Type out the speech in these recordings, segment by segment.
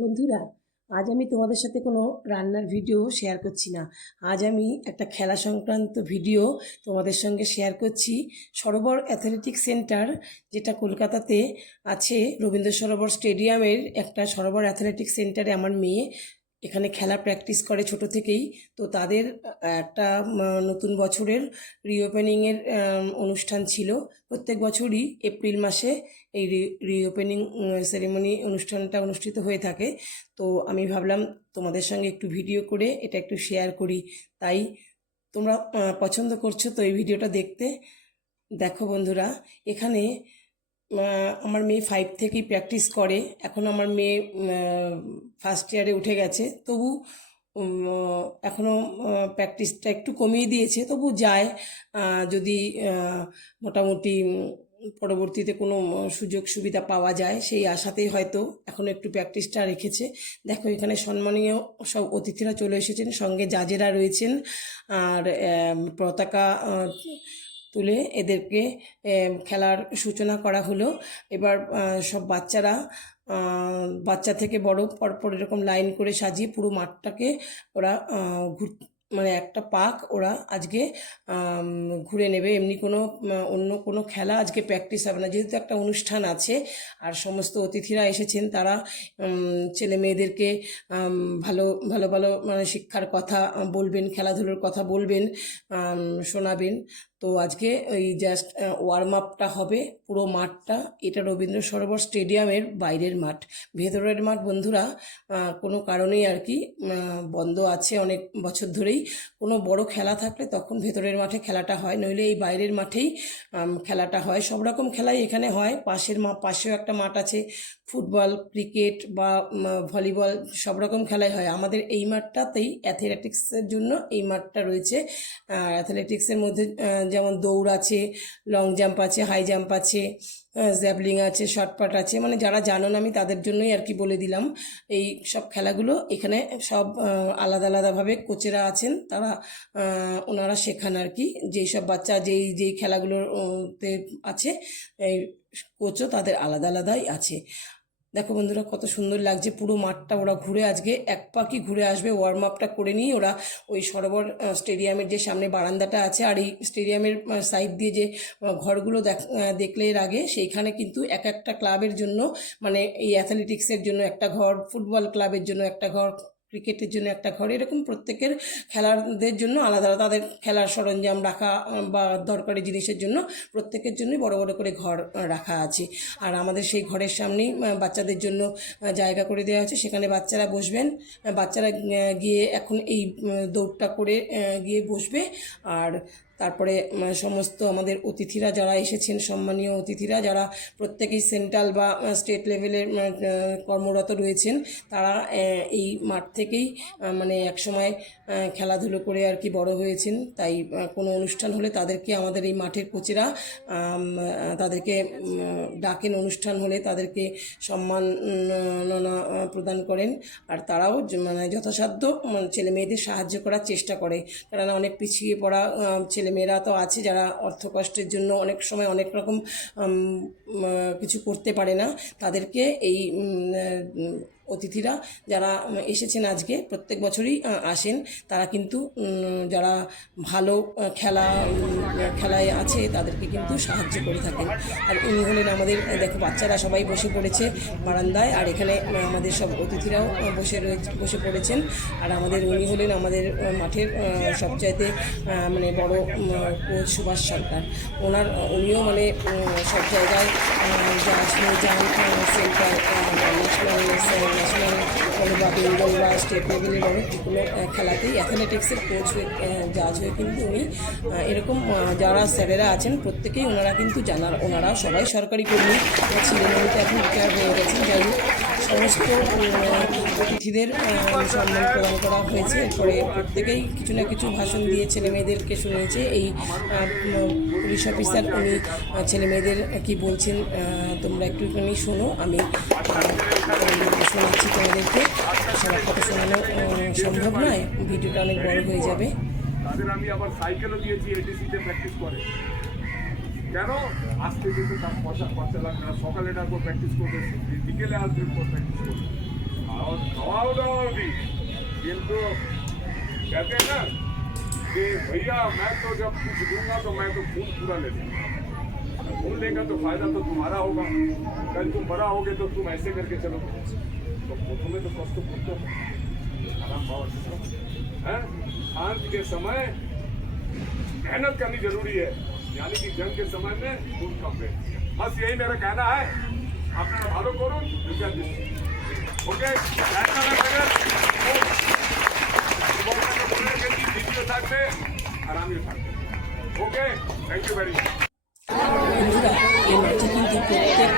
বন্ধুরা, আজ আমি তোমাদের সাথে কোনো রান্নার ভিডিও শেয়ার করছি না। আজ আমি একটা খেলা সংক্রান্ত ভিডিও তোমাদের সঙ্গে শেয়ার করছি। সরোবর অ্যাথলেটিক সেন্টার, যেটা কলকাতাতে আছে, রবীন্দ্র সরোবর স্টেডিয়ামের একটা সরোবর অ্যাথলেটিক সেন্টারে আমার মেয়ে এখানে খেলা প্র্যাকটিস করে ছোট থেকেই। তো তাদের একটা নতুন বছরের রিওপেনিংয়ের অনুষ্ঠান ছিল। প্রত্যেক বছরই এপ্রিল মাসে এই রিওপেনিং সেরেমনি অনুষ্ঠানটা অনুষ্ঠিত হয়ে থাকে। তো আমি ভাবলাম তোমাদের সঙ্গে একটু ভিডিও করে এটা একটু শেয়ার করি। তাই তোমরা পছন্দ করছো তো এই ভিডিওটা দেখতে। দেখো বন্ধুরা, এখানে আমার মেয়ে 5 থেকেই প্র্যাকটিস করে। এখন আমার মেয়ে ফার্স্ট ইয়ারে উঠে গেছে, তবু এখনও প্র্যাকটিসটা একটু কমিয়ে দিয়েছে, তবু যায়। যদি মোটামুটি পরবর্তীতে কোনো সুযোগ সুবিধা পাওয়া যায় সেই আশাতেই হয়তো এখনও একটু প্র্যাকটিসটা রেখেছে। দেখো, এখানে সম্মানীয় সব অতিথিরা চলে এসেছেন, সঙ্গে জাজেরা রয়েছেন, আর পতাকা তুলে এদেরকে খেলার সূচনা করা হলো। এবার সব বাচ্চারা, বাচ্চা থেকে বড়, পরপর এরকম লাইন করে সাজিয়ে পুরো মাঠটাকে ওরা মানে একটা পাক ওরা আজকে ঘুরে নেবে। এমনি কোনো অন্য কোনো খেলা আজকে প্র্যাকটিস হবে না, যেহেতু একটা অনুষ্ঠান আছে। আর সমস্ত অতিথিরা এসেছেন, তারা ছেলে মেয়েদেরকে ভালো ভালো ভালো মানে শিক্ষার কথা বলবেন, খেলাধুলোর কথা বলবেন, শোনাবেন। তো আজকে ওই জাস্ট ওয়ার্ম আপটা হবে পুরো মাঠটা। এটা রবীন্দ্র সরোবর স্টেডিয়ামের বাইরের মাঠ। ভেতরের মাঠ বন্ধুরা কোনো কারণেই আর কি বন্ধ আছে অনেক বছর ধরেই। কোনো বড় খেলা থাকলে তখন ভেতরের মাঠে খেলাটা হয়, নইলে এই বাইরের মাঠেই খেলাটা হয়। সব রকম খেলাই এখানে হয়। পাশেও একটা মাঠ আছে, ফুটবল, ক্রিকেট বা ভলিবল সব রকম খেলাই হয়। আমাদের এই মাঠটাতেই অ্যাথলেটিক্সের জন্য এই মাঠটা রয়েছে। অ্যাথলেটিক্সের মধ্যে যেমন দৌড় আছে, লং জাম্প আছে, হাই জাম্প আছে, জ্যাভলিং আছে, শর্টপাট আছে। মানে যারা জানো না আমি তাদের জন্যই আর কি বলে দিলাম। এই সব খেলাগুলো এখানে সব আলাদা আলাদাভাবে কোচেরা আছেন, তারা ওনারা শেখান আর কি। যেই সব বাচ্চা যেই খেলাগুলোতে আছে, এই কোচও তাদের আলাদা আলাদাই আছে। দেখো বন্ধুরা, কত সুন্দর লাগছে পুরো মাঠটা। ওরা ঘুরে আজকে এক পাকি ঘুরে আসবে, ওয়ার্ম আপটা করে নিয়ে ওরা ওই সরোবর স্টেডিয়ামের যে সামনে বারান্দাটা আছে, আর এই স্টেডিয়ামের সাইড দিয়ে যে ঘরগুলো দেখলে এর আগে, সেইখানে কিন্তু এক একটা ক্লাবের জন্য, মানে এই অ্যাথলেটিক্সের জন্য একটা ঘর, ফুটবল ক্লাবের জন্য একটা ঘর, ক্রিকেটের জন্য একটা ঘর, এরকম প্রত্যেকের খেলাদের জন্য আলাদা আলাদা তাদের খেলার সরঞ্জাম রাখা বা দরকারি জিনিসের জন্য প্রত্যেকের জন্যই বড় বড় করে ঘর রাখা আছে। আর আমাদের সেই ঘরের সামনেই বাচ্চাদের জন্য জায়গা করে দেওয়া হয়েছে, সেখানে বাচ্চারা বসবেন। বাচ্চারা গিয়ে এখন এই দৌড়টা করে গিয়ে বসবে। আর তারপরে সমস্ত আমাদের অতিথিরা যারা এসেছেন, সম্মানীয় অতিথিরা যারা প্রত্যেকেই সেন্ট্রাল বা স্টেট লেভেলের কর্মরত রয়েছেন, তারা এই মাঠ থেকেই মানে একসময় খেলাধুলো করে আর কি বড় হয়েছেন। তাই কোনো অনুষ্ঠান হলে তাদেরকে আমাদের এই মাঠের কোচেরা তাদেরকে ডাকেন, অনুষ্ঠান হলে তাদেরকে সম্মাননা প্রদান করেন। আর তারাও মানে যথাসাধ্য ছেলে মেয়েদের সাহায্য করার চেষ্টা করে, কেননা অনেক পিছিয়ে পড়া ছেলেমেয়েরা তো আছে যারা অর্থকষ্টের জন্য অনেক সময় অনেক রকম কিছু করতে পারে না। তাদেরকে এই অতিথিরা যারা এসেছেন আজকে, প্রত্যেক বছরই আসেন, তারা কিন্তু যারা ভালো খেলায় আছে তাদেরকে কিন্তু সাহায্য করে থাকেন। আর উনি হলেন আমাদের, দেখো বাচ্চারা সবাই বসে পড়েছে বারান্দায়, আর এখানে আমাদের সব অতিথিরাও বসে পড়েছেন। আর উনি হলেন আমাদের মাঠের সবচাইতে মানে বড় কোচ সুভাষ সরকার। উনিও মানে সব জায়গায় জাজ হয়ে যান, সেন্ট্রাল, ন্যাশনাল বা বেঙ্গল বা স্টেট লেভেলের অনেক কোনো খেলাতেই অ্যাথলেটিক্সের কোচ হয়ে জাজ হয়ে কিন্তু উনি এরকম যারা স্যারেরা আছেন প্রত্যেকেই ওনারা কিন্তু ওনারা সবাই সরকারি কর্মী ছিলেন, উনি তো এখন রিটায়ার হয়ে গেছেন। যাই হোক, সমস্ত অতিথিদের সম্মান প্রদান করা হয়েছে। এরপরে প্রত্যেকেই কিছু না কিছু ভাষণ দিয়ে ছেলে মেয়েদেরকে শুনিয়েছে। এই পুলিশ অফিসার উনি ছেলে মেয়েদের কী বলছেন তোমরা একটুখানি শোনো, আমি শোনাচ্ছি তোমাদেরকে। সবার কথা শোনানো সম্ভব নয়, ভিডিওটা অনেক বড় হয়ে যাবে। তাদের আমি আবার সাইকেলও দিয়েছি, এটিসিতে প্র্যাকটিস করে। কেন আজকে কিন্তু তার খরচা লাগবে না, সকালে ডাকবো প্র্যাকটিস করবে, বিকেলে আসবে প্র্যাকটিস করবে। আর दी, किंतु कहते हैं ना कि भैया मैं तो जब कुछ दूंगा तो मैं तो खून पूरा ले लूंगा, खून लेगा तो फायदा तो तुम्हारा होगा, कल तुम बड़ा होगे तो तुम ऐसे करके चलोगे, तो तुम्हें तो कष्ट पूछते हो, आराम भाव है। शांत के समय मेहनत करनी जरूरी है, यानी कि जंग के समय में खून कम है। बस यही मेरा कहना है, আপনারা ভালো করুন, ওকে ভিডিও থাকবে আর আমিও থাকবো। ওকে, থ্যাংক ইউ ভেরি মাচ। বন্ধুরা এই মাঠে কিন্তু প্রত্যেক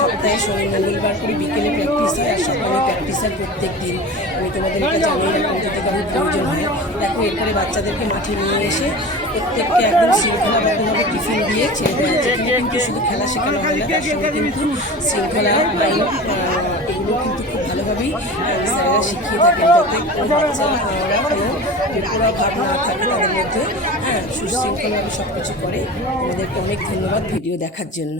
সপ্তাহে শনি মঙ্গলবার করে বিকেলে প্র্যাকটিস হয় আর সকালে প্র্যাকটিস হয় প্রত্যেক দিন। আমি তোমাদেরকে জানিয়ে রাখলাম যদি কারোর প্রয়োজন হয়। দেখো এরপরে বাচ্চাদেরকে মাঠে নিয়ে এসে প্রত্যেককে একদম শৃঙ্খলাবদ্ধভাবে টিফিন দিয়ে ছেড়ে দেওয়া হচ্ছে। এখানে কিন্তু শুধু খেলা শেখানো হয় না, তার সঙ্গে কিন্তু শৃঙ্খলা আইন এগুলো কিন্তু খুব ভালোভাবেই স্যারেরা শিখিয়ে থাকেন, যাতে কোনো বাচ্চারা কোনো বেপরোয়া ভাব না থাকে তাদের মধ্যে, হ্যাঁ সুশৃঙ্খলভাবে সব কিছু করে। তোমাদেরকে অনেক ধন্যবাদ ভিডিও দেখার জন্য।